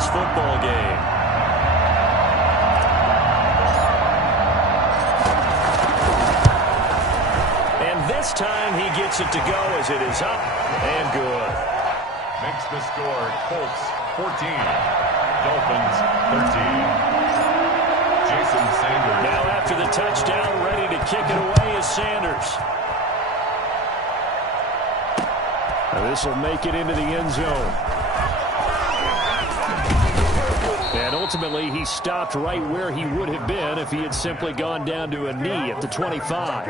this football game. And this time he gets it to go as it is up and good. Makes the score Colts 14, Dolphins 13. Jason Sanders. Now after the touchdown, ready to kick it away is Sanders. This will make it into the end zone. And ultimately, he stopped right where he would have been if he had simply gone down to a knee at the 25.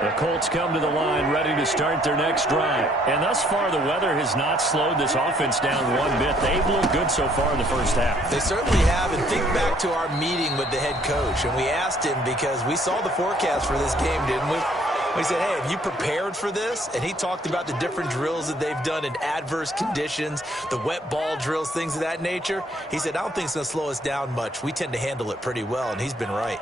The Colts come to the line ready to start their next drive. And thus far, the weather has not slowed this offense down one bit. They've looked good so far in the first half. They certainly have. And think back to our meeting with the head coach. And we asked him because we saw the forecast for this game, didn't we? We said, hey, have you prepared for this? And he talked about the different drills that they've done in adverse conditions, the wet ball drills, things of that nature. He said, I don't think it's going to slow us down much. We tend to handle it pretty well, and he's been right.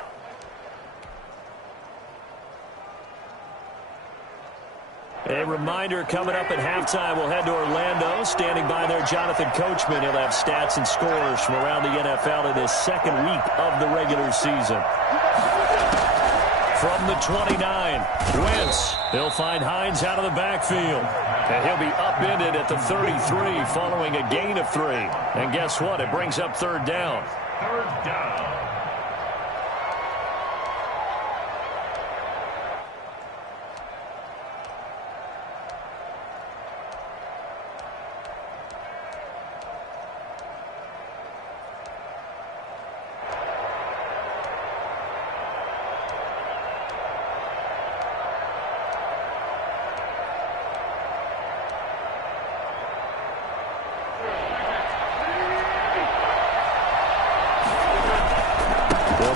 A reminder coming up at halftime, we'll head to Orlando. Standing by there, Jonathan Coachman. He'll have stats and scores from around the NFL in his second week of the regular season. From the 29, Wentz. He'll find Hines out of the backfield. And he'll be upended at the 33 following a gain of 3. And guess what? It brings up third down. Third down.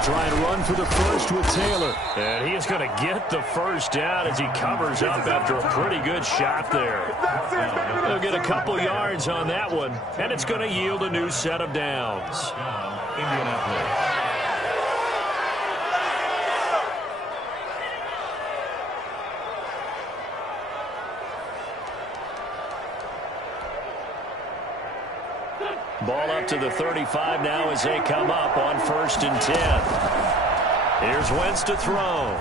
Try and run for the first with Taylor. And he is going to get the first down as he covers up after a pretty good shot there. He'll get a couple yards on that one, and it's going to yield a new set of downs. Indianapolis. Ball up to the 35 now as they come up on 1st and 10. Here's Wentz to throw.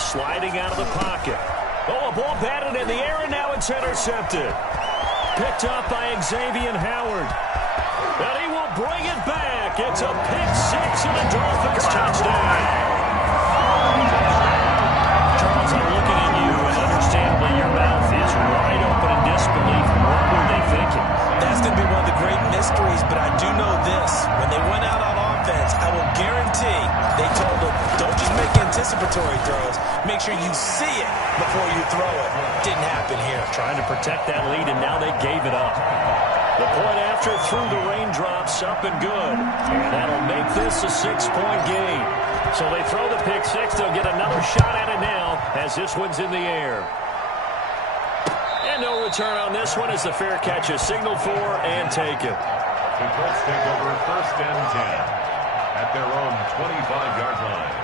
Sliding out of the pocket. Oh, a ball batted in the air, and now it's intercepted. Picked up by Xavier Howard. And he will bring it back. It's a pick-6 and a Dolphins touchdown. Charles, I'm looking at you, and understandably your mouth is wide open in disbelief. What were they thinking? That's going to be one of the great mysteries, but I do know this. When they went out on offense, I will guarantee they told them, don't just make anticipatory throws. Make sure you see it before you throw it. Didn't happen here. Trying to protect that lead, and now they gave it up. The point after through the raindrops, up and good. And that'll make this a 6-point game. So they throw the pick-6. They'll get another shot at it now as this one's in the air. And no return on this one as the fair catch is signaled for and taken. The Colts take over 1st and 10 at their own 25-yard line.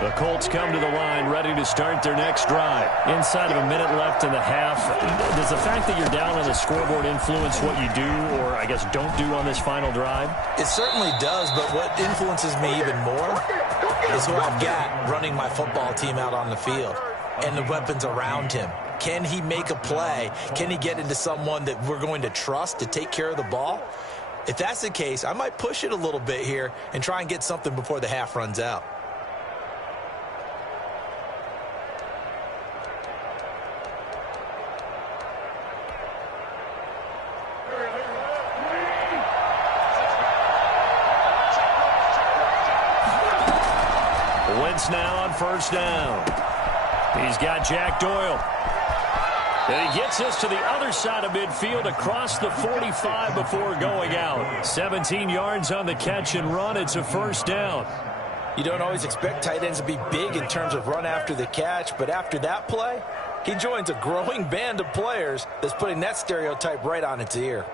The Colts come to the line ready to start their next drive. Inside of a minute left in the half, does the fact that you're down on the scoreboard influence what you do or, I guess, don't do on this final drive? It certainly does, but what influences me even more is who I've got running my football team out on the field and the weapons around him. Can he make a play? Can he get into someone that we're going to trust to take care of the ball? If that's the case, I might push it a little bit here and try and get something before the half runs out. Wentz now on 1st down. He's got Jack Doyle. And he gets us to the other side of midfield across the 45 before going out. 17 yards on the catch and run. It's a 1st down. You don't always expect tight ends to be big in terms of run after the catch, but after that play, he joins a growing band of players that's putting that stereotype right on its ear.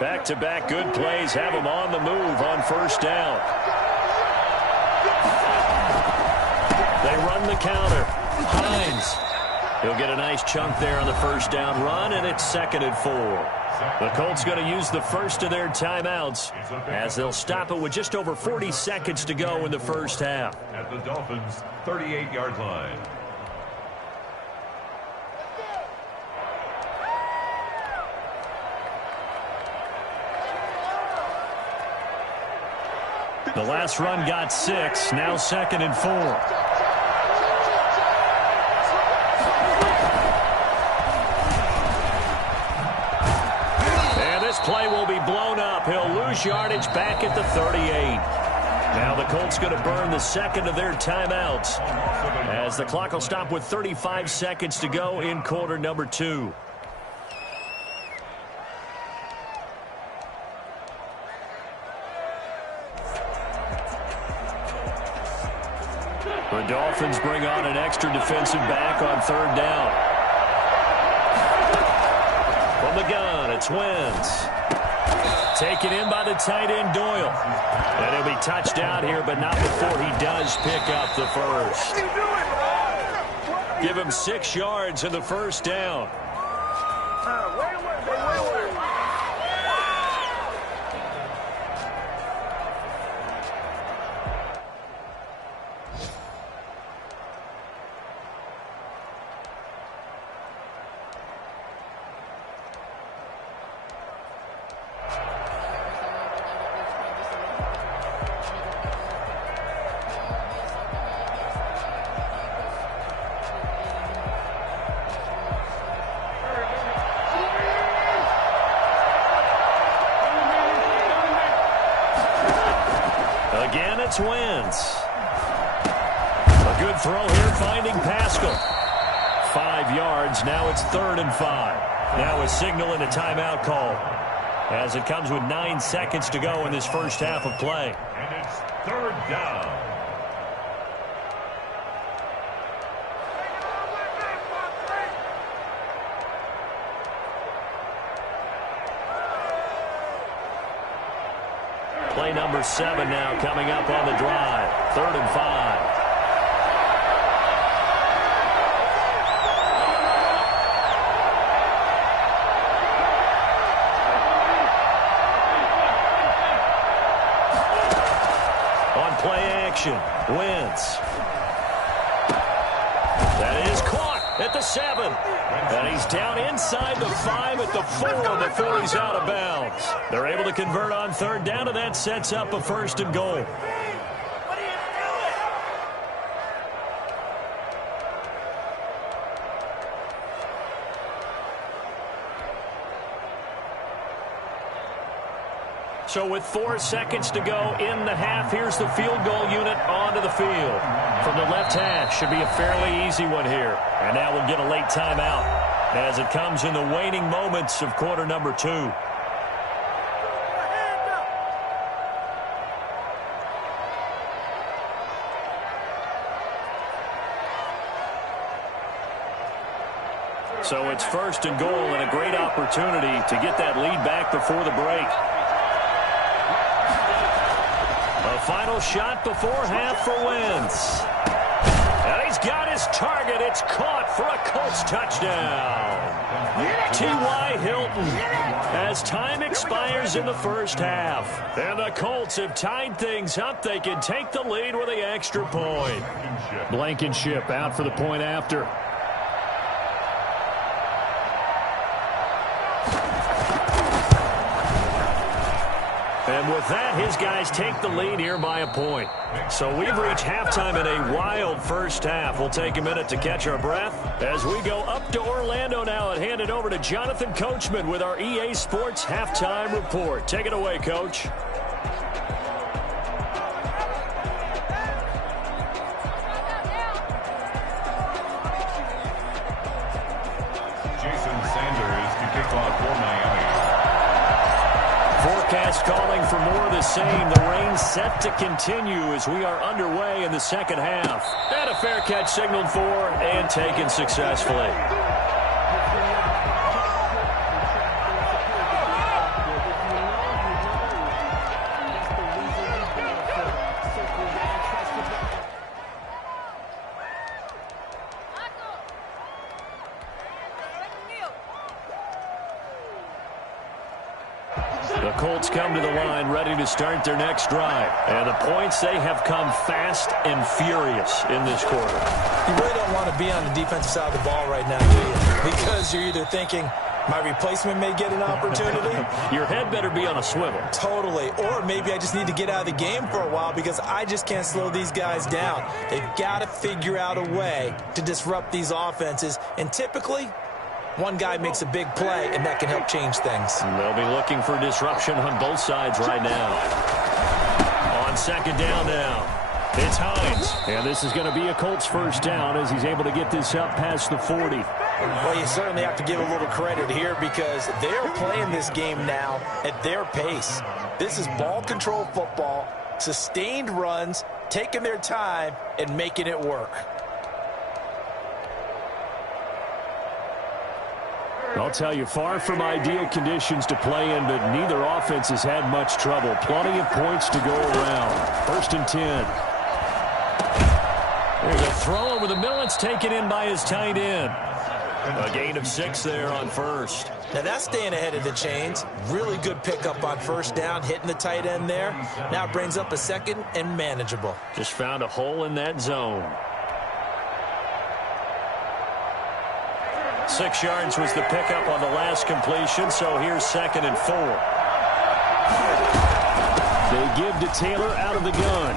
Back-to-back good plays have him on the move on first down. They run the counter. Hines. He'll get a nice chunk there on the first down run, and it's 2nd and 4. The Colts going to use the first of their timeouts as they'll stop it with just over 40 seconds to go in the first half. At the Dolphins' 38-yard line. The last run got 6, now 2nd and 4. Play will be blown up. He'll lose yardage back at the 38. Now the Colts going to burn the second of their timeouts as the clock will stop with 35 seconds to go in quarter number 2. The Dolphins bring on an extra defensive back on 3rd down. From the gun, it's Wentz. Taken in by the tight end, Doyle. And he'll be touched out here, but not before he does pick up the first. Give him 6 yards in the first down. Again, it's Wentz. A good throw here, finding Pascal. 5 yards. Now it's 3rd and 5. Now a signal and a timeout call as it comes with 9 seconds to go in this first half of play. And it's 3rd down. Play number 7 now coming up on the drive. 3rd and 5. On play action, Wentz. That is caught at the 7. And he's down inside the 5 at the 4 before he's out of bounds. They're able to convert on 3rd down, and that sets up a 1st and goal. So with 4 seconds to go in the half, here's the field goal unit onto the field. From the left hash, should be a fairly easy one here. And now we'll get a late timeout as it comes in the waning moments of quarter number 2. So it's 1st and goal and a great opportunity to get that lead back before the break. A final shot before half for Wentz. And he's got his target. It's caught for a Colts touchdown. T.Y. Hilton as time expires in the first half. And the Colts have tied things up. They can take the lead with the extra point. Blankenship out for the point after. And with that, his guys take the lead here by a point. So we've reached halftime in a wild first half. We'll take a minute to catch our breath as we go up to Orlando now and hand it over to Jonathan Coachman with our EA Sports Halftime Report. Take it away, Coach. Jason forecast calling for more of the same. The rain set to continue as we are underway in the second half. And a fair catch signaled for and taken successfully. The Colts come to the line ready to start their next drive. And the points, they have come fast and furious in this quarter. You really don't want to be on the defensive side of the ball right now, do you? Because you're either thinking, my replacement may get an opportunity. Your head better be on a swivel. Totally. Or maybe I just need to get out of the game for a while because I just can't slow these guys down. They've got to figure out a way to disrupt these offenses. And typically, one guy makes a big play, and that can help change things. They'll be looking for disruption on both sides right now. On second down now, it's Hines. And this is going to be a Colts first down as he's able to get this up past the 40. Well, you certainly have to give a little credit here because they're playing this game now at their pace. This is ball control football, sustained runs, taking their time, and making it work. I'll tell you, far from ideal conditions to play in, but neither offense has had much trouble. Plenty of points to go around. First and 10. There's a throw over the middle. It's taken in by his tight end. A gain of 6 there on first. Now that's staying ahead of the chains. Really good pickup on first down, hitting the tight end there. Now it brings up a second and manageable. Just found a hole in that zone. 6 yards was the pickup on the last completion, so here's second and 4. They give to Taylor out of the gun.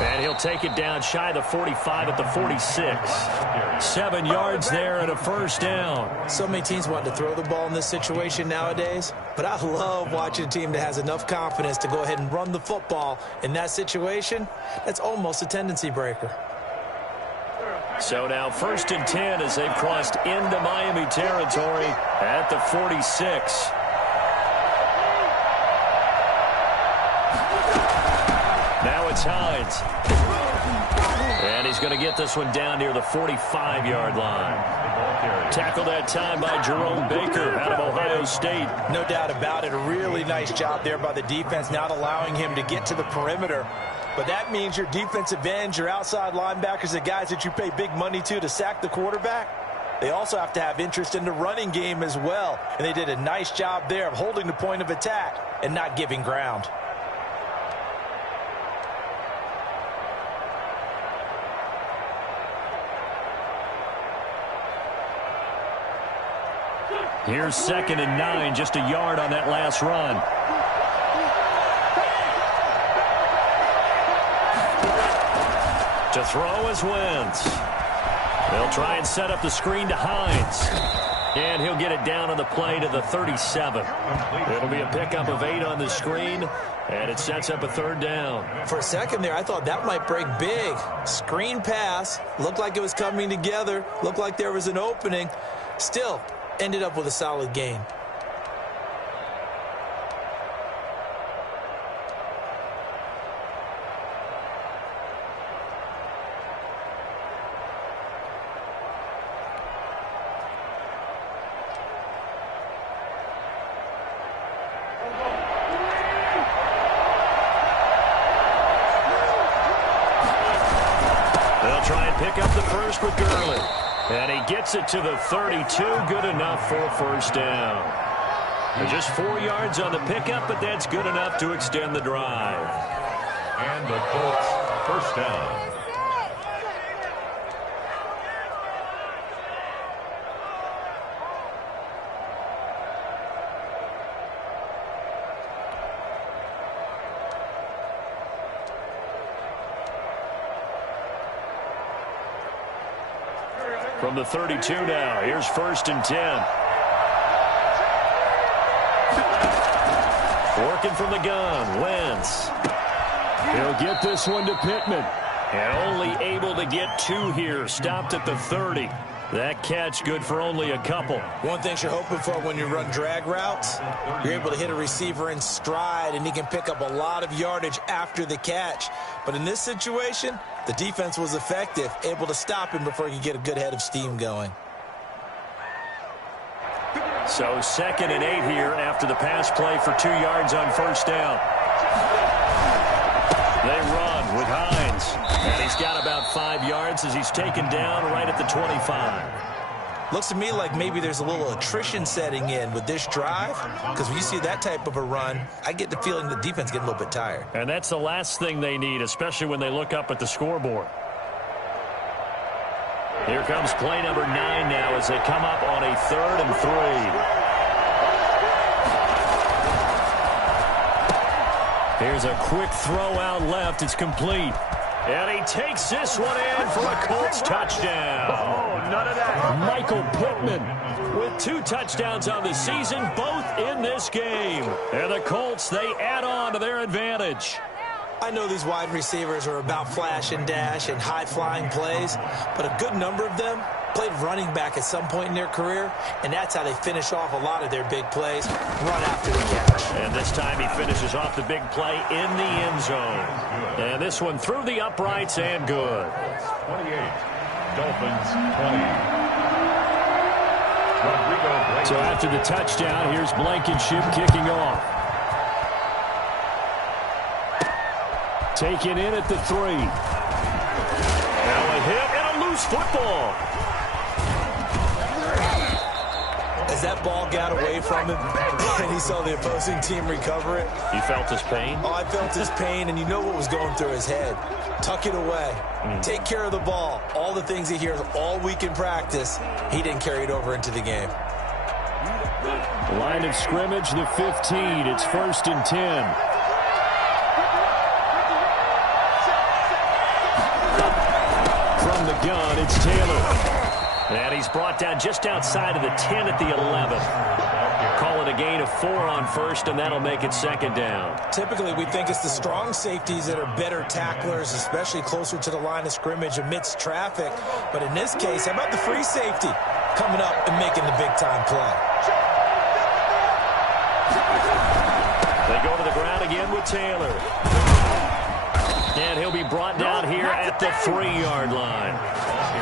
And he'll take it down shy of the 45 at the 46. 7 yards there and a first down. So many teams want to throw the ball in this situation nowadays, but I love watching a team that has enough confidence to go ahead and run the football. In that situation, that's almost a tendency breaker. So now first and 10 as they've crossed into Miami territory at the 46. Now it's Hines. And he's going to get this one down near the 45-yard line. Tackled that time by Jerome Baker out of Ohio State. No doubt about it. A really nice job there by the defense, not allowing him to get to the perimeter. But that means your defensive ends, your outside linebackers, the guys that you pay big money to sack the quarterback, they also have to have interest in the running game as well. And they did a nice job there of holding the point of attack and not giving ground. Here's second and 9, just a yard on that last run. To throw is Wentz. They'll try and set up the screen to Hines. And he'll get it down on the play to the 37. It'll be a pickup of 8 on the screen, and it sets up a third down. For a second there, I thought that might break big. Screen pass. Looked like it was coming together. Looked like there was an opening. Still, ended up with a solid gain. Pick up the first with Gurley. And he gets it to the 32. Good enough for a first down. And just 4 yards on the pickup, but that's good enough to extend the drive. And the Colts first down. From the 32 now, here's first and 10. Working from the gun, Wentz. He'll get this one to Pittman. And only able to get 2 here, stopped at the 30. That catch good for only a couple. One thing you're hoping for when you run drag routes, you're able to hit a receiver in stride, and he can pick up a lot of yardage after the catch. But in this situation, the defense was effective, able to stop him before he could get a good head of steam going. So 2nd and 8 here after the pass play for 2 yards on first down. They run with Hines, and he's got about 5 yards as he's taken down right at the 25. Looks to me like maybe there's a little attrition setting in with this drive, because when you see that type of a run, I get the feeling the defense getting a little bit tired. And that's the last thing they need, especially when they look up at the scoreboard. Here comes play number 9 now as they come up on a 3rd and 3. Here's a quick throw out left. It's complete. And he takes this one in for a Colts touchdown. Oh, none of that. Michael Pittman with 2 touchdowns on the season, both in this game. And the Colts, they add on to their advantage. I know these wide receivers are about flash and dash and high-flying plays, but a good number of them played running back at some point in their career, and that's how they finish off a lot of their big plays, run after the catch. And this time he finishes off the big play in the end zone. And this one through the uprights and good. 28, Dolphins 20. Rodrigo. So after the touchdown, here's Blankenship kicking off. Taken in at the 3. Now a hit and a loose football. As that ball got away from him and he saw the opposing team recover it. You felt his pain? Oh, I felt his pain, and you know what was going through his head. Tuck it away. Take care of the ball. All the things he hears all week in practice, he didn't carry it over into the game. Line of scrimmage, the 15. It's 1st and 10. From the gun, it's Taylor. And he's brought down just outside of the 10 at the 11. Call it a gain of 4 on first, and that'll make it 2nd down. Typically, we think it's the strong safeties that are better tacklers, especially closer to the line of scrimmage amidst traffic. But in this case, how about the free safety coming up and making the big-time play? They go to the ground again with Taylor. And he'll be brought down here at the 3-yard line.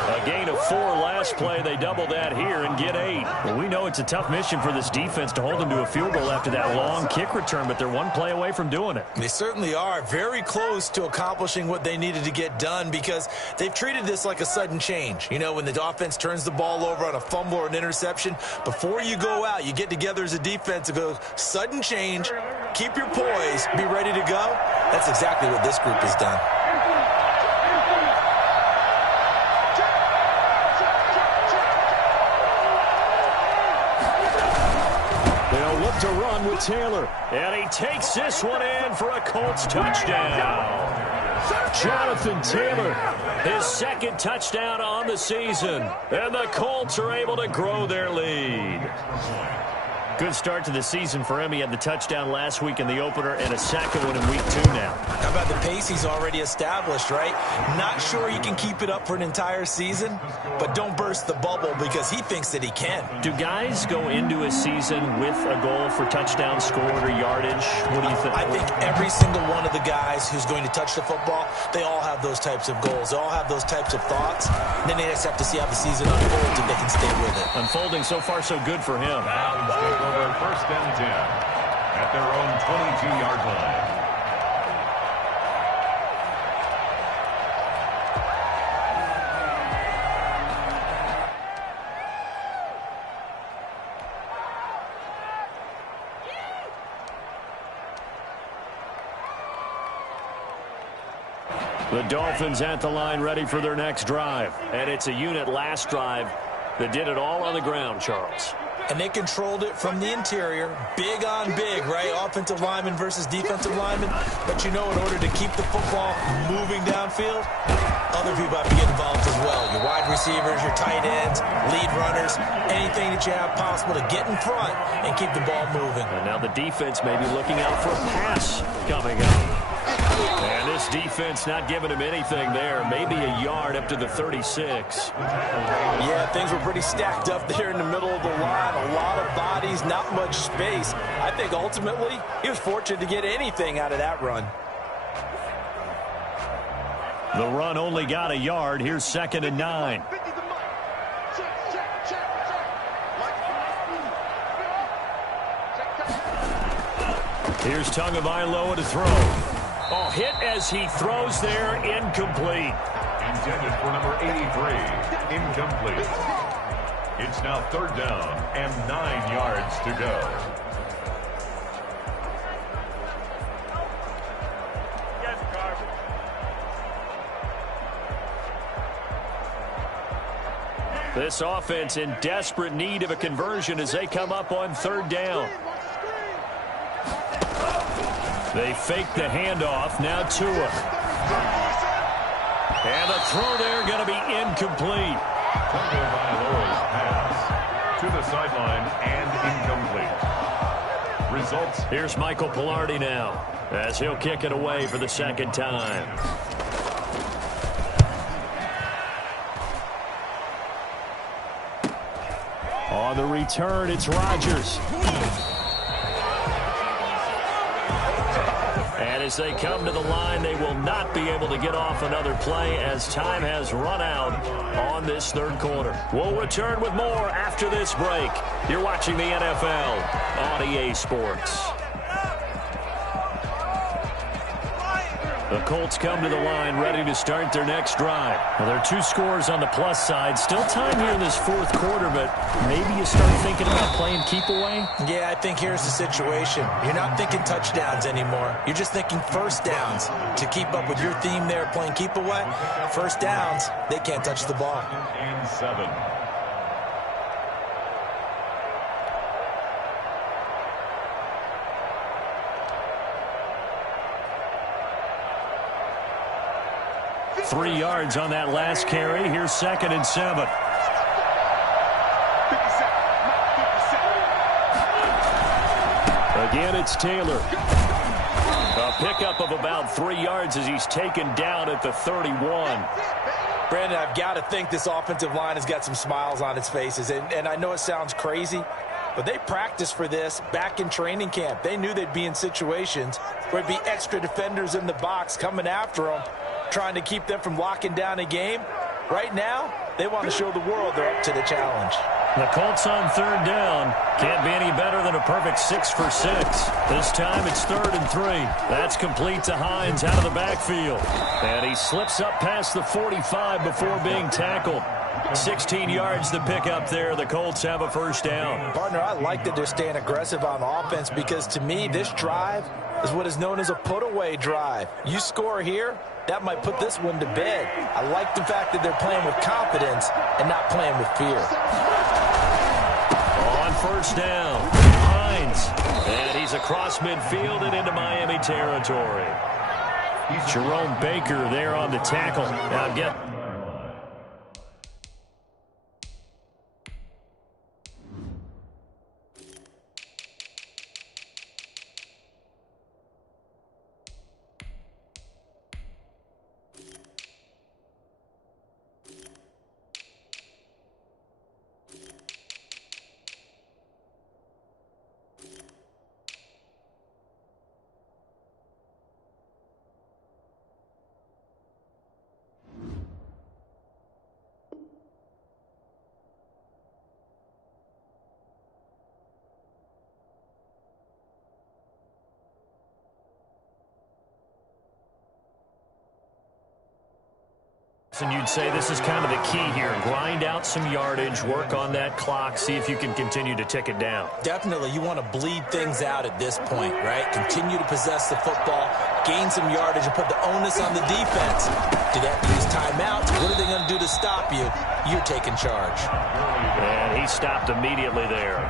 A gain of 4 last play. They double that here and get 8. Well, we know it's a tough mission for this defense to hold them to a field goal after that long kick return, but they're 1 play away from doing it. They certainly are very close to accomplishing what they needed to get done, because they've treated this like a sudden change. You know, when the offense turns the ball over on a fumble or an interception, before you go out, you get together as a defense and go, sudden change, keep your poise, be ready to go. That's exactly what this group has done. They'll look to run with Taylor. And he takes this one in for a Colts touchdown. Jonathan Taylor, his 2nd touchdown on the season. And the Colts are able to grow their lead. Good start to the season for him. He had the touchdown last week in the opener and a 2nd one in week 2 now. How about the pace he's already established, right? Not sure he can keep it up for an entire season, but don't burst the bubble because he thinks that he can. Do guys go into a season with a goal for touchdown scored or yardage? What do you think? I think every single one of the guys who's going to touch the football, they all have those types of goals. They all have those types of thoughts. And then they just have to see how the season unfolds if they can stay with it. Unfolding so far so good for him. Over 1st and 10 at their own 22-yard line. The Dolphins at the line ready for their next drive. And it's a unit last drive that did it all on the ground, Charles. And they controlled it from the interior, big on big, right? Offensive lineman versus defensive lineman. But you know, in order to keep the football moving downfield, other people have to get involved as well. Your wide receivers, your tight ends, lead runners, anything that you have possible to get in front and keep the ball moving. And now the defense may be looking out for a pass coming up. And this defense not giving him anything there. Maybe a yard up to the 36. Yeah, things were pretty stacked up there in the middle of the line. A lot of bodies, not much space. I think ultimately he was fortunate to get anything out of that run. The run only got a yard. Here's 2nd and 9. Here's Tagovailoa to throw. Oh, hit as he throws there, incomplete. Intended for number 83, incomplete. It's now 3rd down and 9 yards to go. This offense in desperate need of a conversion as they come up on 3rd down. They fake the handoff. Now Tua. And the throw there going to be incomplete. Tagovailoa's pass to the sideline and incomplete. Results. Here's Michael Pilardi now as he'll kick it away for the 2nd time. On the return, it's Rodgers. And as they come to the line, they will not be able to get off another play as time has run out on this 3rd quarter. We'll return with more after this break. You're watching the NFL on EA Sports. The Colts come to the line ready to start their next drive. Well, there are 2 scores on the plus side. Still time here in this 4th quarter, but maybe you start thinking about playing keep away? Yeah, I think here's the situation. You're not thinking touchdowns anymore. You're just thinking 1st downs. To keep up with your theme there, playing keep away, 1st downs, they can't touch the ball. And 7. Three yards on that last carry. Here's 2nd and 7. Again, it's Taylor. A pickup of about 3 yards as he's taken down at the 31. Brandon, I've got to think this offensive line has got some smiles on its faces. And I know it sounds crazy, but they practiced for this back in training camp. They knew they'd be in situations where there'd be extra defenders in the box coming after them, trying to keep them from locking down a game. Right now, they want to show the world they're up to the challenge. The Colts on 3rd down. Can't be any better than a perfect 6 for 6. This time it's 3rd and 3. That's complete to Hines out of the backfield. And he slips up past the 45 before being tackled. 16 yards to pick up there. The Colts have a 1st down. Partner, I like that they're staying aggressive on offense because to me, this drive is what is known as a put-away drive. You score here, that might put this one to bed. I like the fact that they're playing with confidence and not playing with fear. On 1st down, Hines. And he's across midfield and into Miami territory. Jerome Baker there on the tackle. Now get... And you'd say this is kind of the key here. Grind out some yardage, work on that clock, see if you can continue to tick it down. Definitely, you want to bleed things out at this point, right? Continue to possess the football, gain some yardage, and put the onus on the defense. Do they have to use timeouts? What are they going to do to stop you? You're taking charge. And he stopped immediately there.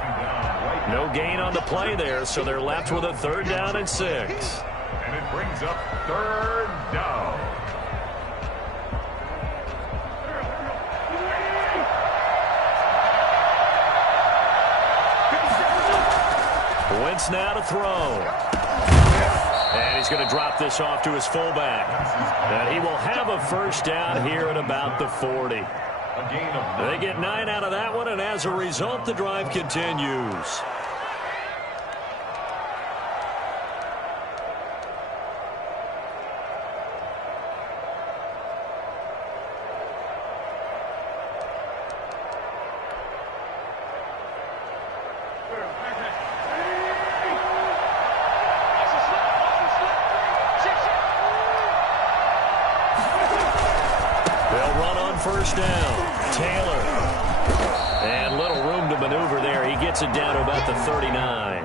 No gain on the play there, so they're left with a 3rd down and 6. And it brings up 3rd down. Wentz now to throw. And he's going to drop this off to his fullback. And he will have a first down here at about the 40. They get 9 out of that one, and as a result, the drive continues. First down, Taylor. And little room to maneuver there. He gets it down to about the 39.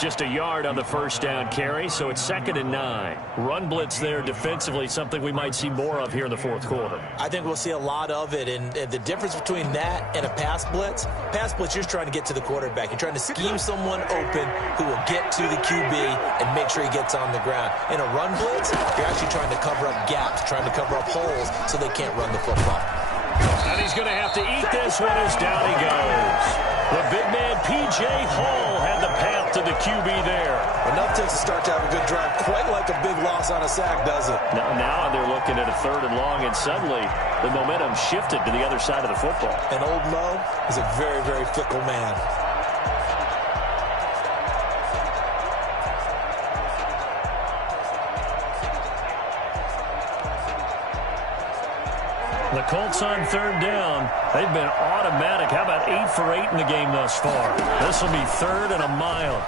Just a yard on the first down carry, so it's 2nd and 9. Run blitz there defensively, something we might see more of here in the fourth quarter. I think we'll see a lot of it, and the difference between that and a pass blitz, you're just trying to get to the quarterback. You're trying to scheme someone open who will get to the QB and make sure he gets on the ground. In a run blitz, you're actually trying to cover up gaps, trying to cover up holes so they can't run the football. And he's going to have to eat this one as down he goes. The big man, P.J. Hall, had the path to the QB there. Enough to start to have a good drive. Quite like a big loss on a sack, does it? Now they're looking at a 3rd and long, and suddenly the momentum shifted to the other side of the football. And old Mo is a very, very fickle man. The Colts on 3rd down. They've been automatic. How about 8 for 8 in the game thus far? This will be 3rd and a mile.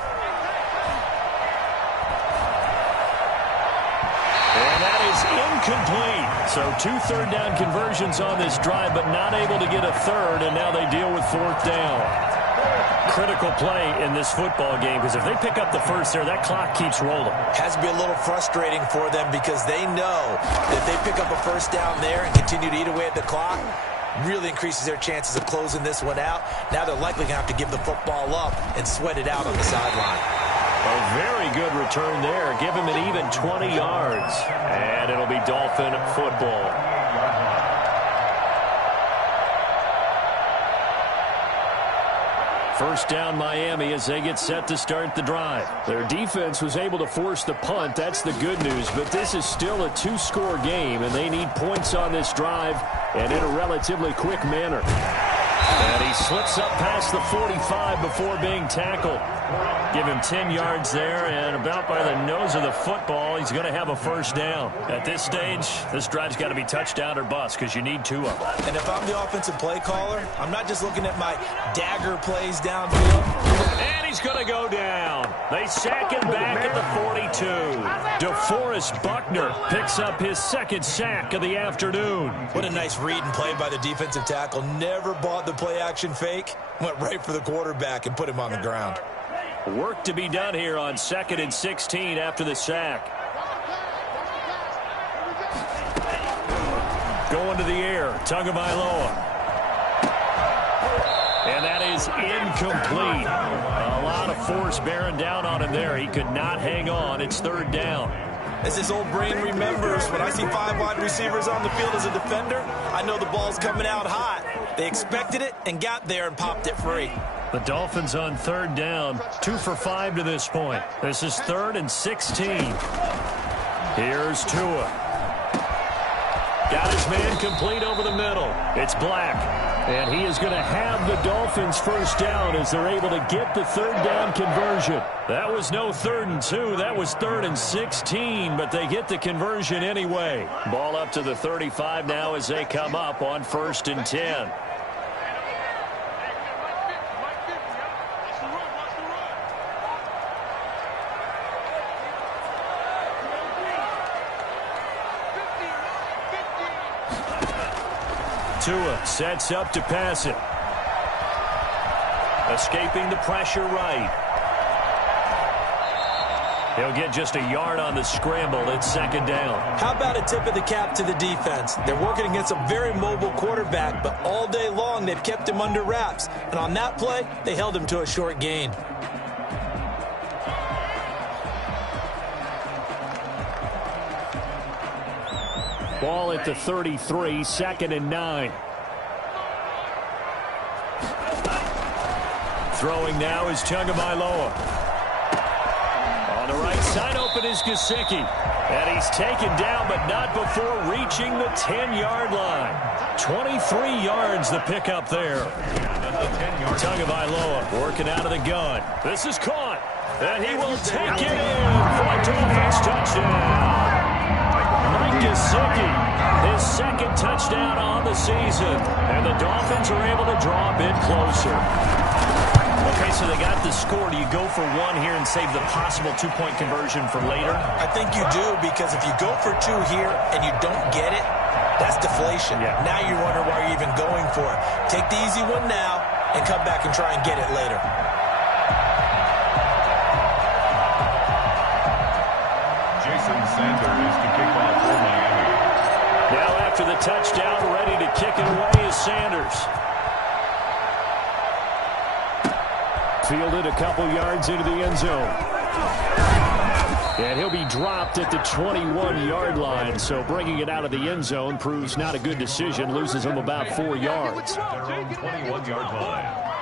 And that is incomplete. So 2 third down conversions on this drive, but not able to get a 3rd, and now they deal with 4th down. Critical play in this football game, because if they pick up the first there, that clock keeps rolling. Has to be a little frustrating for them because they know that if they pick up a first down there and continue to eat away at the clock, really increases their chances of closing this one out. Now they're likely going to have to give the football up and sweat it out on the sideline. A very good return there. Give him an even 20 yards. And it'll be Dolphin football. First down Miami as they get set to start the drive. Their defense was able to force the punt. That's the good news. But this is still a 2-score game, and they need points on this drive and in a relatively quick manner. And he slips up past the 45 before being tackled. Give him 10 yards there, and about by the nose of the football, he's going to have a first down. At this stage, this drive's got to be touchdown or bust because you need 2 of them. And if I'm the offensive play caller, I'm not just looking at my dagger plays downfield. And he's going to go down. They sack him back at the 42. DeForest Buckner picks up his 2nd sack of the afternoon. What a nice read and play by the defensive tackle. Never bought the play-action fake. Went right for the quarterback and put him on the ground. Work to be done here on 2nd and 16 after the sack. Going to the air, Tagovailoa. And that is incomplete. A lot of force bearing down on him there. He could not hang on. It's 3rd down. As his old brain remembers, when I see 5 wide receivers on the field as a defender, I know the ball's coming out hot. They expected it and got there and popped it free. The Dolphins on 3rd down, 2 for 5 to this point. This is 3rd and 16. Here's Tua. Got his man complete over the middle. It's Black. And he is going to have the Dolphins first down as they're able to get the 3rd down conversion. That was no 3rd and 2. That was 3rd and 16, but they get the conversion anyway. Ball up to the 35 now as they come up on 1st and 10. Tua sets up to pass it. Escaping the pressure right. He'll get just a yard on the scramble. It's 2nd down. How about a tip of the cap to the defense? They're working against a very mobile quarterback, but all day long they've kept him under wraps. And on that play, they held him to a short gain. Ball at the 33, 2nd and 9. Throwing now is Tagovailoa. On the right Side open is Gesicki. And he's taken down, but not before reaching the 10-yard line. 23 yards the pickup there. Tagovailoa working out of the gun. This is caught. And he will take it in for a Dolphins touchdown. Mike Gesicki, his second touchdown on the season. And the Dolphins are able to draw a bit closer. Okay, so they got the score. Do you go for one here and save the possible two-point conversion for later? I think you do, because if you go for two here and you don't get it, that's deflation. Yeah. Now you wonder why you're even going for it. Take the easy one now and come back and try and get it later. Jason Sanders to kick off for Miami. Now after the touchdown, ready to kick it away is Sanders. Fielded a couple yards into the end zone. And he'll be dropped at the 21-yard line, so bringing it out of the end zone proves not a good decision. Loses him about 4 yards. Their own 21-yard line.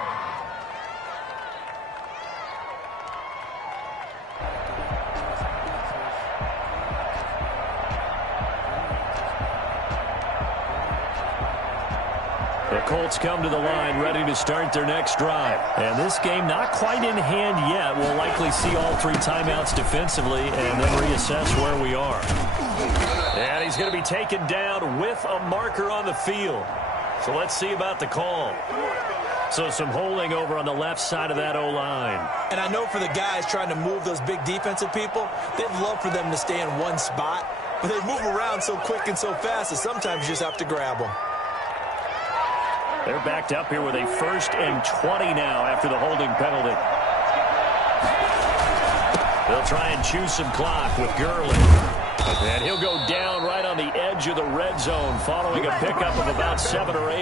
The Colts come to the line ready to start their next drive. And this game not quite in hand yet. We'll likely see all three timeouts defensively and then reassess where we are. And he's going to be taken down with a marker on the field. So let's see about the call. So some holding over on the left side of that O-line. And I know for the guys trying to move those big defensive people, they'd love for them to stay in one spot. But they move around so quick and so fast that sometimes you just have to grab them. They're backed up here with a 1st and 20 now after the holding penalty. They'll try and chew some clock with Gurley. And he'll go down right on the edge of the red zone following a pickup of about 7 or 8.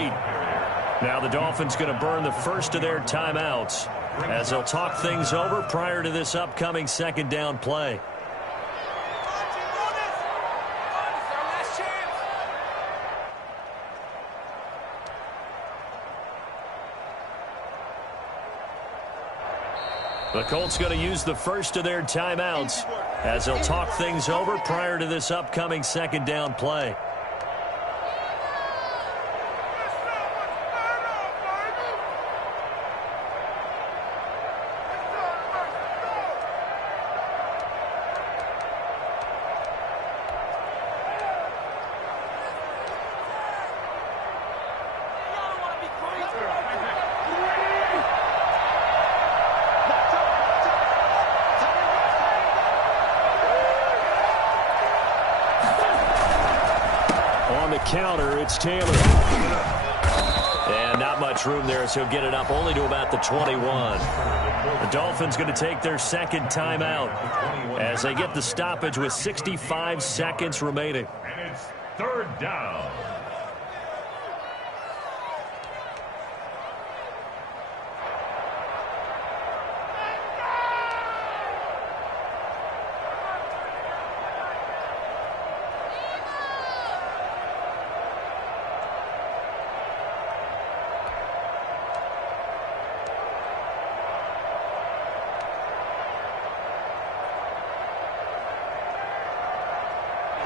Now the Dolphins going to burn the first of their timeouts as they'll talk things over prior to this upcoming second down play. The Colts going to use the first of their timeouts as they'll talk things over prior to this upcoming second down play. Counter, it's Taylor. And not much room there, so he'll get it up only to about the 21. The Dolphins going to take their second timeout as they get the stoppage with 65 seconds remaining. And it's 3rd down.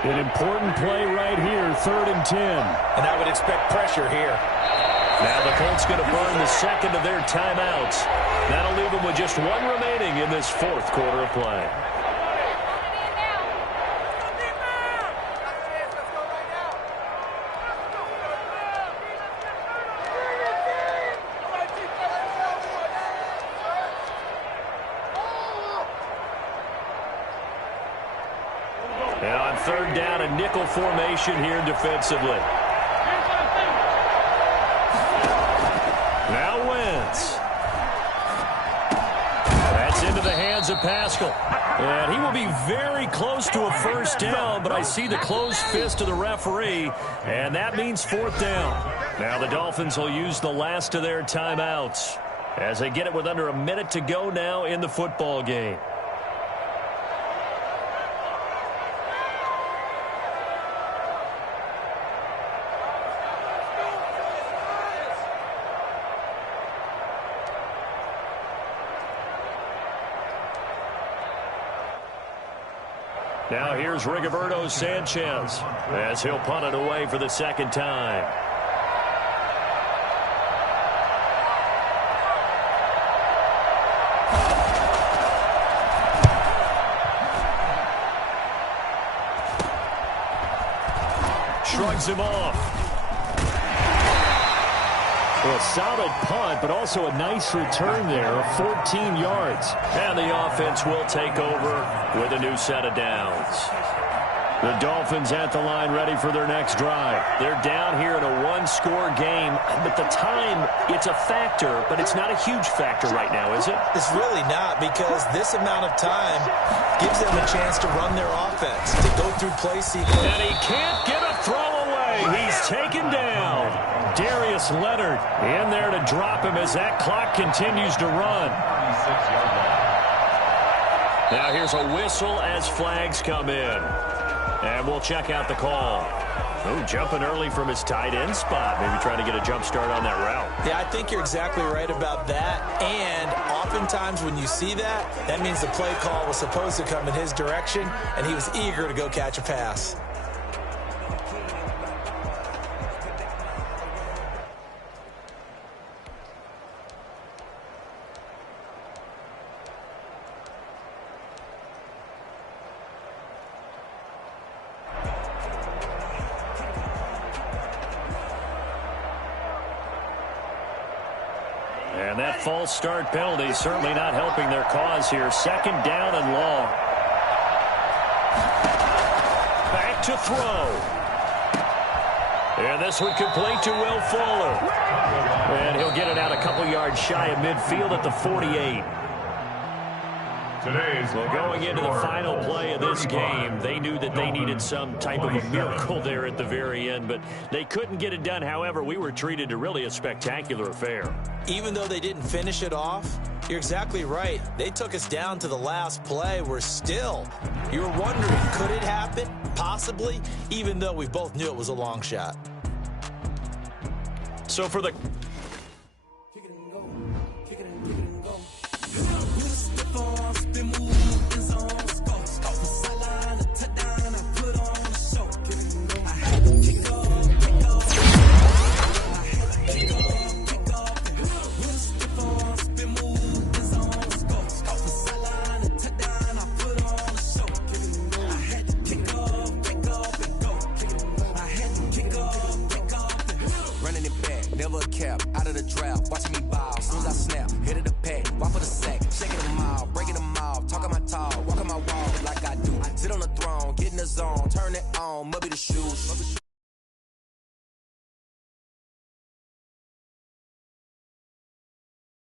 An important play right here, 3rd and 10. And I would expect pressure here. Now the Colts going to burn the second of their timeouts. That'll leave them with just one remaining in this 4th quarter of play. And on 3rd down, a nickel formation here defensively. Now Wentz. That's into the hands of Pascal. And he will be very close to a first down, but I see the closed fist of the referee, and that means 4th down. Now the Dolphins will use the last of their timeouts as they get it with under a minute to go now in the football game. Now here's Rigoberto Sanchez as he'll punt it away for the second time. Shrugs him off. A solid punt, but also a nice return there of 14 yards. And the offense will take over with a new set of downs. The Dolphins at the line ready for their next drive. They're down here in a one-score game. But the time, it's a factor, but it's not a huge factor right now, is it? It's really not, because this amount of time gives them a chance to run their offense, to go through play sequence. And he can't get a throw away. He's taken down. Darius Leonard in there to drop him as that clock continues to run. Now here's a whistle as flags come in. And we'll check out the call. Oh, jumping early from his tight end spot. Maybe trying to get a jump start on that route. Yeah, I think you're exactly right about that. And oftentimes when you see that, that means the play call was supposed to come in his direction, and he was eager to go catch a pass. And that false start penalty certainly not helping their cause here. Second down and long. Back to throw. And this one complete to Will Fuller. And he'll get it out a couple yards shy of midfield at the 48. Well, going into the final play of this game, they knew that they needed some type of a miracle there at the very end, but they couldn't get it done. However, we were treated to really a spectacular affair. Even though they didn't finish it off, you're exactly right. They took us down to the last play. We're still, you were wondering, could it happen? Possibly, even though we both knew it was a long shot. So for the... Turn it on, must be the